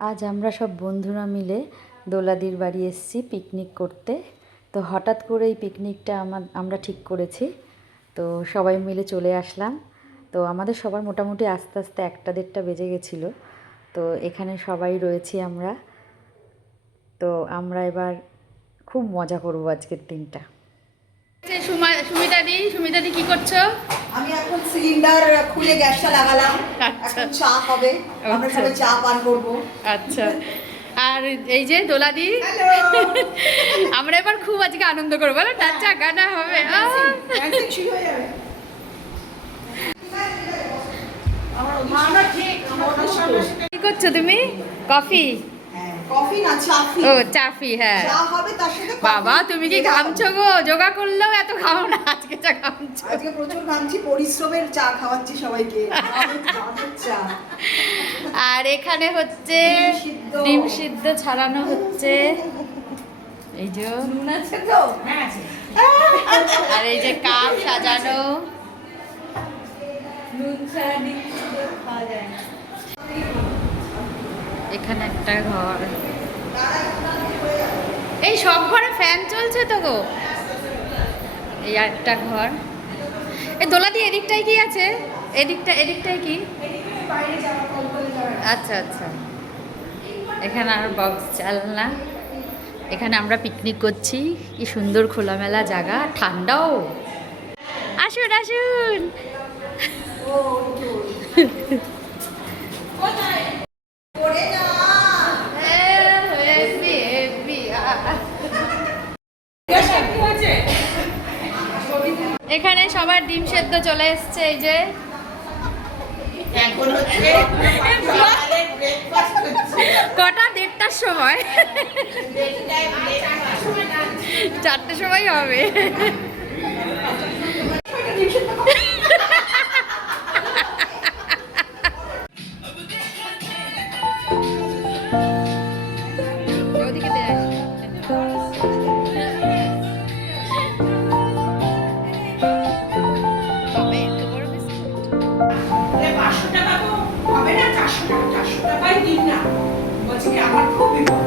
আজ আমরা সব বন্ধুরা মিলে দোলাদির বাড়ি এসেছি পিকনিক করতে। তো হঠাৎ করে এই পিকনিকটা আমরা ঠিক করেছি, তো সবাই মিলে চলে আসলাম। তো আমাদের সবার মোটামুটি আস্তে আস্তে 1টা-1:30 বেজে গেছিলো। তো এখানে সবাই রয়েছি আমরা। তো আমরা এবার খুব মজা করব আজকের দিনটা। সুমিতাদি কি করছো? আমি এখন সিলিন্ডার খুলে গ্যাসটা লাগালাম। এখন চা হবে, আমরা সবাই চা পান করব। আচ্ছা, আর এই যে দোলাদি, আমরা এবার খুব আজকে আনন্দ করবো, বলো নাচা গানা হবে। কি করছো তুমি? কফি? কফি না, চাফি। ও চাফি, হ্যাঁ। চা হবে তার সাথে কফি। বাবা তুমি কি ঘামছো গো? যোগা করলেও এত ঘামো না, আজকে চা ঘামছো। আজকে প্রচুর ঘামছি, পরিশ্রমের চা খাওয়াচ্ছি সবাইকে। চা। আর এখানে হচ্ছে ডিম সিদ্ধ ছাড়ানো হচ্ছে, এই যে নুন আছে তো, আর এই যে কাপ সাজানো। নুন ছাড়া ডিম সিদ্ধ খাওয়া যায় না। এখানে একটা ঘর, এই সব ঘরে ফ্যান চলছে তো গো। এই একটা ঘর। এই দোলাদি এদিকটাই কি আছে? এদিকটাই কি? আচ্ছা আচ্ছা, এখানে আর বক্স চালনা। এখানে আমরা পিকনিক করছি, কি সুন্দর খোলামেলা জায়গা, ঠান্ডাও। আসুন আসুন। এখানে সবার ডিম সেদ্ধ চলে এসছে, এই যে কটা 1:30টার সময়, 4টের সময় হবে। আমার খুব বিপদ।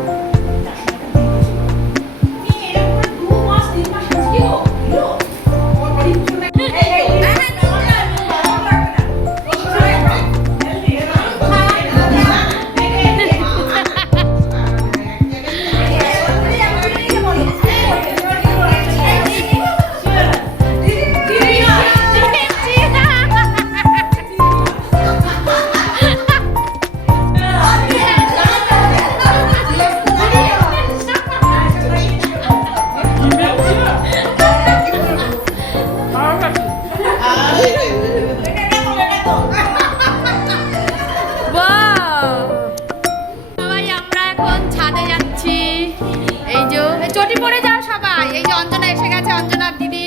চটি পড়ে যাও সবাই। এই যে অঞ্জনা এসে গেছে, অঞ্জনার দিদি,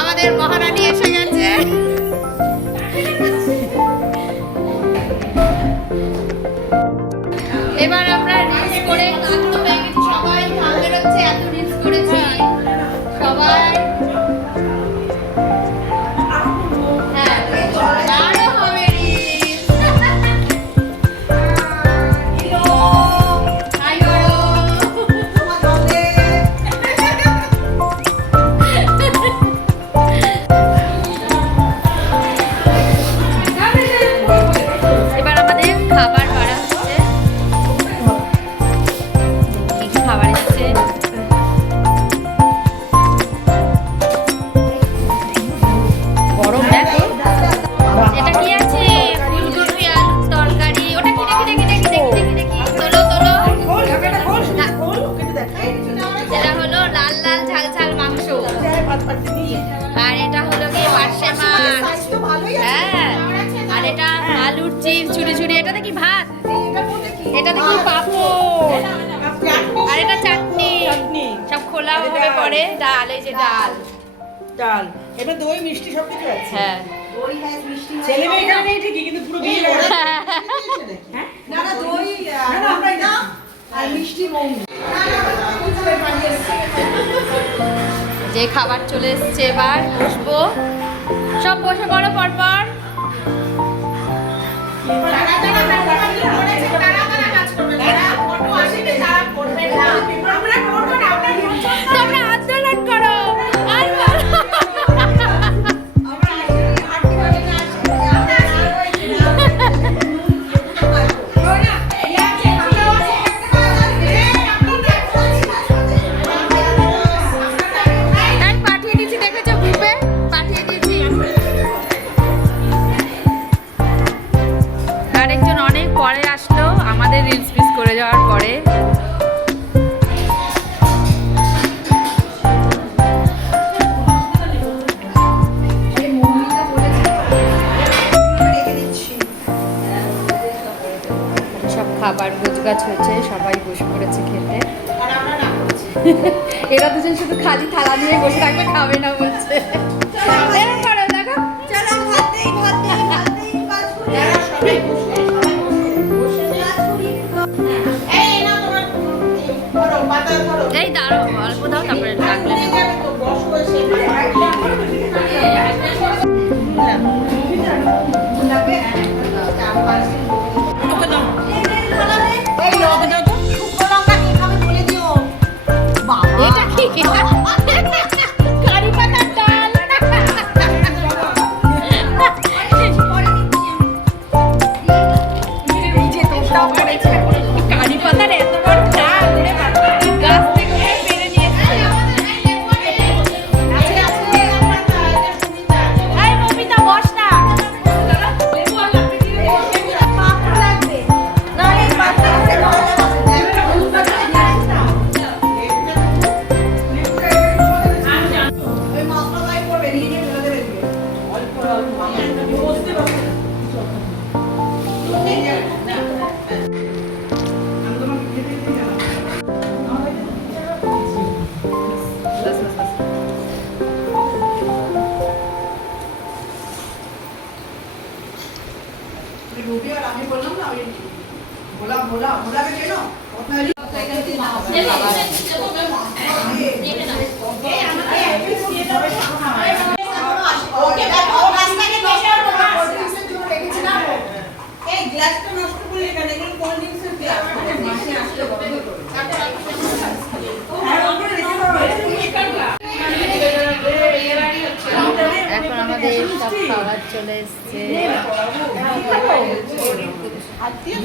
আমাদের মহারানী এসে গেছে। এবার আমরা রিলস করে ক্লান্ত হয়ে গেছি সবাই, ঘাম বেরোচ্ছে, এত রিলস করেছি সবাই। আর এটা হলো গিয়ে পার্শে মাছ, হ্যাঁ। আর এটা আলুর চিপস ঝুড়ি ঝুড়ি। এটাতে কি ভাত? এটাতে কি পাপড়? আর এটা চাটনি। সব খোলা হবে পরে। ডাল, এই যে ডাল এবার দই মিষ্টি সব কিছু আছে। হ্যাঁ, দই হ্যাঁ, মিষ্টি ছেলে মেয়ে এখানে নেই ঠিকই, কিন্তু পুরো বিয়ে করে। হ্যাঁ না না, দই আমরাই না, আর মিষ্টি মৌমি। যে খাবার চলে এসছে, এবার বসবো। সব বসে পড়ো পরপর। কাজ করবে। হয়েছে, সবাই বসে পড়েছে খেতে। এরা দুজন শুধু খালি থালা নিয়ে বসে থাকবে, খাবে না বলছে। এরকম করো, দেখো। এই দাঁড়ো, অল্প দাও, তারপরে লাগলে নেবো। এটা কি কারি পাতার ডাল? কারি পাতার এত বড় ডাল, ওরে বাবা, গাছ থেকে পেরে নিয়ে এসেছে। এই মমিতা বস না। এখন আমাদের সব খাবার চলে এসছে। হাত দিয়ে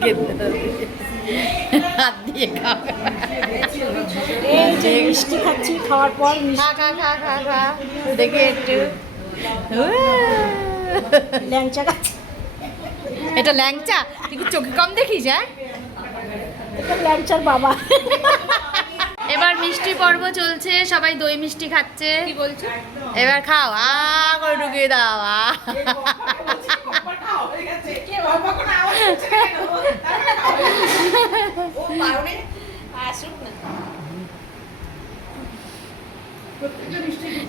খেতে হবে। হাত দিয়ে খাবে। মিষ্টি খাচ্ছি, খাওয়ার পর খা খা খা খা খা, দেখে একটু। ল্যাংচা খাচ্ছি। এটা ল্যাংচা? তুই কি চোখে কম দেখিস? হ্যাঁ, এটা ল্যাংচার বাবা। এবার মিষ্টি পর্ব চলছে, সবাই দই মিষ্টি খাচ্ছে। কি বলছো? এবার খাও, করে ঢুকিয়ে দাও।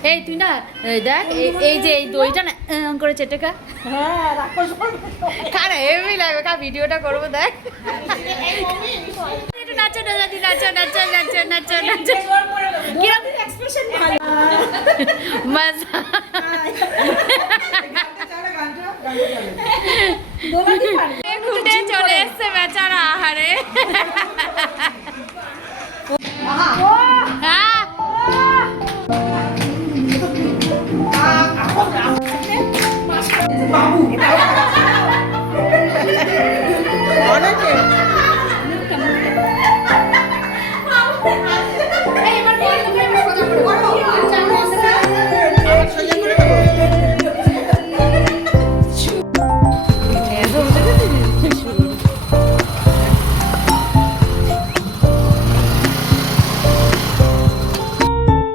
এই তুই না, এই দেখ, এই যে এই দইটা না এরকম করে চেটে খা। হ্যাঁ, রাক্ষস খানা হেভি লাগবে, খা, ভিডিওটা করবো, দেখ। একটু নাচো না দাদি, নাচো নাচো নাচো নাচো নাচো। কিরকম এক্সপ্রেশন ভালো, মজা। খুঁটে চলে এসছে বেচারা, আহারে। হ্যাঁ,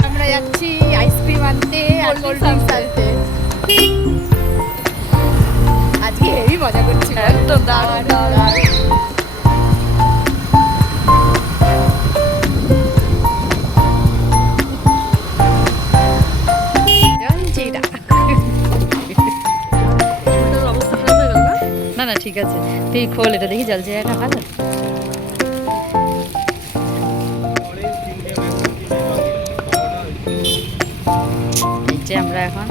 আমরা যাচ্ছি আইসক্রিম আনতে আর কোল্ড ড্রিঙ্কস আনতে। আজকে হেভি মজা করছি, একদম দারুণ দারুণ। না না, ঠিক আছে, তুই খোল এটা, দেখি জল জায়গাটা ভালো। নিচে আমরা এখন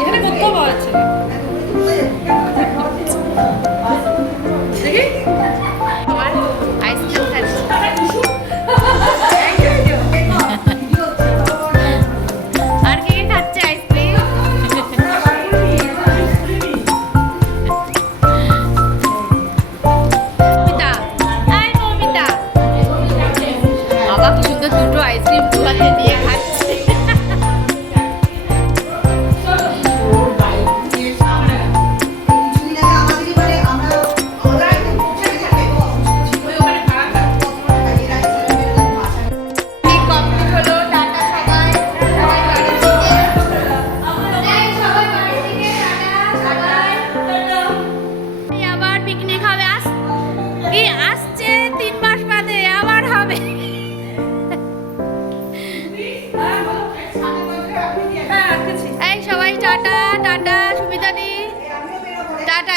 এখানে কত পাওয়া আছে? আইসক্রিম খাচ্ছি। আর কে কে খাচ্ছে আইসক্রিম? মমিতা, আই মমিতা। বাবা কি সুন্দর দুটো আইসক্রিম দু হাতে দিয়ে খাচ্ছে।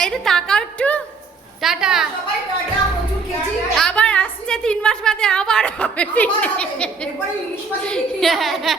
এই যে তাকাও একটু, টাটা। সবাই টাটা, প্রচুর খেয়েছি। আবার আসছে 3 মাস বাদে, আবার হবে আবার হবে। এরপরে ইলিশ মাছের বিক্রি হবে।